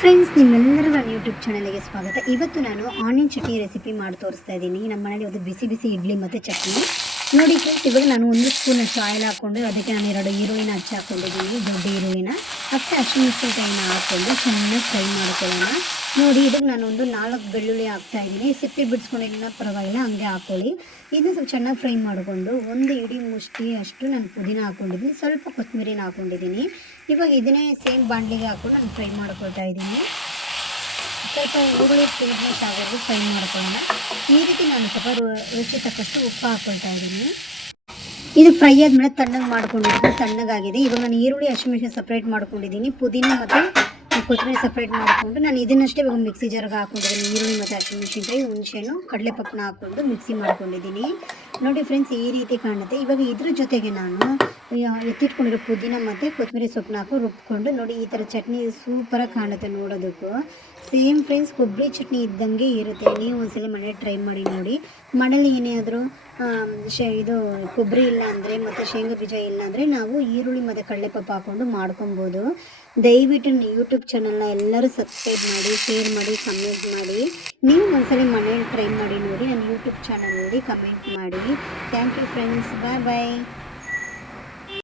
Friends, ನಿಮ್ಮೆಲ್ಲರಿಗೂ ನನ್ನ YouTube ಚಾನಲ್ಗೆ ಸ್ವಾಗತ. ಇವತ್ತು ನಾನು ಆನಿಯನ್ ಚಟ್ನಿ ರೆಸಿಪಿ ಮಾಡಿ ತೋರಿಸ್ತಾ ಇದ್ದೀನಿ. ನಮ್ಮ ಮನೇಲಿ ಒಂದು ಬಿಸಿ ಬಿಸಿ ಇಡ್ಲಿ ಮತ್ತು ಚಟ್ನಿ ನೋಡಿ ಫ್ರೆಂಡ್ಸ್. ಇವಾಗ ನಾನು 1 ಸ್ಪೂನಷ್ಟು ಆಯಿಲ್ ಹಾಕ್ಕೊಂಡು ಅದಕ್ಕೆ ನಾನು 2 ಈರುಳ್ಳಿನ ಹಚ್ಚಿ ಹಾಕ್ಕೊಂಡಿದ್ದೀನಿ. ದೊಡ್ಡ ಈರುಳ್ಳಿನ ಅಷ್ಟೇ ಹಸಿಮೆಣಸಿನಕಾಯಿನ ಹಾಕ್ಕೊಂಡು ಚೆನ್ನಾಗಿ ಫ್ರೈ ಮಾಡ್ಕೊಳ್ಳೋಣ. ನೋಡಿ, ಇದಕ್ಕೆ ನಾನೊಂದು 4 ಬೆಳ್ಳುಳ್ಳಿ ಹಾಕ್ತಾ ಇದ್ದೀನಿ. ಸಿಪ್ಪೆ ಬಿಡಿಸ್ಕೊಂಡಿಲ್ಲ ಪರವಾಗಿಲ್ಲ, ಹಂಗೆ ಹಾಕ್ಕೊಳ್ಳಿ. ಇದನ್ನು ಸ್ವಲ್ಪ ಚೆನ್ನಾಗಿ ಫ್ರೈ ಮಾಡಿಕೊಂಡು 1 ಇಡೀ ಮುಷ್ಟಿ ಅಷ್ಟು ನಾನು ಪುದೀನ ಹಾಕ್ಕೊಂಡಿದ್ದೀನಿ, ಸ್ವಲ್ಪ ಕೊತ್ತಂಬರಿನ ಹಾಕ್ಕೊಂಡಿದ್ದೀನಿ. ಇವಾಗ ಇದನ್ನೇ ಸೇಮ್ ಬಾಣಲಿಗೆ ಹಾಕ್ಕೊಂಡು ನಾನು ಫ್ರೈ ಮಾಡ್ಕೊಳ್ತಾ ಇದ್ದೀನಿ. ಸ್ವಲ್ಪ ಈರುಳ್ಳಿ ಫ್ಲೇವರ್ನೆಸ್ ಆಗೋದು ಫ್ರೈ ಮಾಡ್ಕೊಳ್ಳೋಣ. ಈ ರೀತಿ ನಾನು ಸ್ವಲ್ಪ ರುಚಿ ತಕ್ಕಷ್ಟು ಉಪ್ಪು ಹಾಕ್ಕೊಳ್ತಾ ಇದ್ದೀನಿ. ಇದು ಫ್ರೈ ಆದಮೇಲೆ ತಣ್ಣಗೆ ಮಾಡ್ಕೊಂಡಿದ್ದೀನಿ, ತಣ್ಣಗಾಗಿದೆ. ಇವಾಗ ನಾನು ಈರುಳ್ಳಿ ಹಸಿಮೆಣಸಿನ ಸಪ್ರೇಟ್ ಮಾಡ್ಕೊಂಡಿದ್ದೀನಿ, ಪುದೀನ ಮತ್ತು ಕೊತ್ತಂಬರಿ ಸಪ್ರೇಟ್ ಮಾಡಿಕೊಂಡು ನಾನು ಇದನ್ನಷ್ಟೇ ಇವಾಗ ಮಿಕ್ಸಿ ಜಾರ್ಗೆ ಹಾಕ್ಕೊಂಡಿದ್ದೀನಿ. ಈರುಳ್ಳಿ ಮತ್ತು ಹಸಿಮೆಣಸಿನಕಾಯಿ, ಹುಣಸೆಹಣ್ಣು, ಕಡಲೆಪಪ್ಪನ ಹಾಕ್ಕೊಂಡು ಮಿಕ್ಸಿ ಮಾಡ್ಕೊಂಡಿದ್ದೀನಿ. ನೋಡಿ ಫ್ರೆಂಡ್ಸ್, ಈ ರೀತಿ ಕಾಣುತ್ತೆ. ಇವಾಗ ಇದ್ರ ಜೊತೆಗೆ ನಾನು ಎತ್ತಿಟ್ಕೊಂಡಿರೋ ಪುದೀನ ಮತ್ತು ಕೊತ್ತಂಬರಿ ಸೊಪ್ಪನ್ನ ಹಾಕಿ ರುಬ್ಕೊಂಡು ನೋಡಿ ಈ ಥರ ಚಟ್ನಿ ಸೂಪರಾಗಿ ಕಾಣುತ್ತೆ ನೋಡೋದಕ್ಕೂ. ಸೇಮ್ ಫ್ರೆಂಡ್ಸ್, ಕೊಬ್ಬರಿ ಚಟ್ನಿ ಇದ್ದಂಗೆ ಇರುತ್ತೆ. ನೀವು ಒಂದ್ಸಲ ಮನೇಲಿ ಟ್ರೈ ಮಾಡಿ ನೋಡಿ. ಮನೇಲಿ ಏನಾದರೂ ಇದು ಕೊಬ್ಬರಿ ಇಲ್ಲ ಅಂದರೆ ಮತ್ತು ಶೇಂಗಾ ಬೀಜ ಇಲ್ಲ ಅಂದರೆ ನಾವು ಈರುಳ್ಳಿ ಮತ್ತು ಕಡಲೆಪಪ್ಪು ಹಾಕ್ಕೊಂಡು ಮಾಡ್ಕೊಬೋದು. ದಯವಿಟ್ಟು ಯೂಟ್ಯೂಬ್ ಚಾನಲ್ನ ಎಲ್ಲರೂ ಸಬ್ಸ್ಕ್ರೈಬ್ ಮಾಡಿ, ಶೇರ್ ಮಾಡಿ, ಕಮೆಂಟ್ ಮಾಡಿ. ನೀವು ಒಂದ್ಸಲ ಮನೇಲಿ ಟ್ರೈ ಮಾಡಿ ನೋಡಿ. ನನ್ನ ಯೂಟ್ಯೂಬ್ ಚಾನಲಲ್ಲಿ ಕಮೆಂಟ್ ಮಾಡಿ. Thank you friends, bye bye.